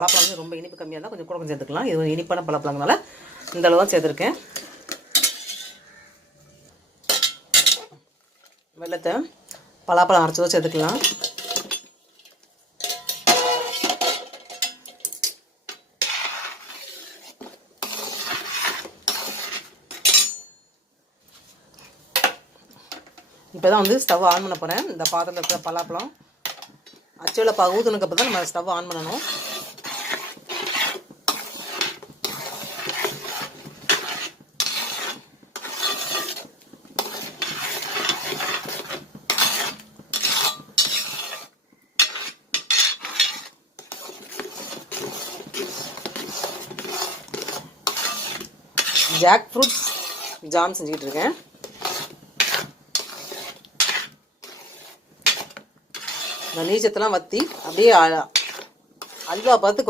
பலாப்பழம் வந்து ரொம்ப இனிப்பு கம்மியாக இருந்தால் கொஞ்சம் கூட கொஞ்சம் சேர்த்துக்கலாம். இது இனிப்பான பலாப்பழங்கனால இந்த அளவு தான் சேர்த்துருக்கேன். வெள்ளத்தை பலாப்பழம் அரைச்சதும் சேர்த்துக்கலாம். இப்போ தான் வந்து ஸ்டவ் ஆன் பண்ண போகிறேன். இந்த பாத்திரத்தில் இருக்கிற பலாப்பழம் அச்சுவில் ஊற்றுனதுக்கு அப்புறம் தான் நம்ம ஸ்டவ் ஆன் பண்ணணும். ஜாக் ஃப்ரூட் ஜாம் செஞ்சுக்கிட்டு இருக்கேன். இந்த நீச்சத்தெல்லாம் வற்றி அப்படியே அல்வா பார்த்து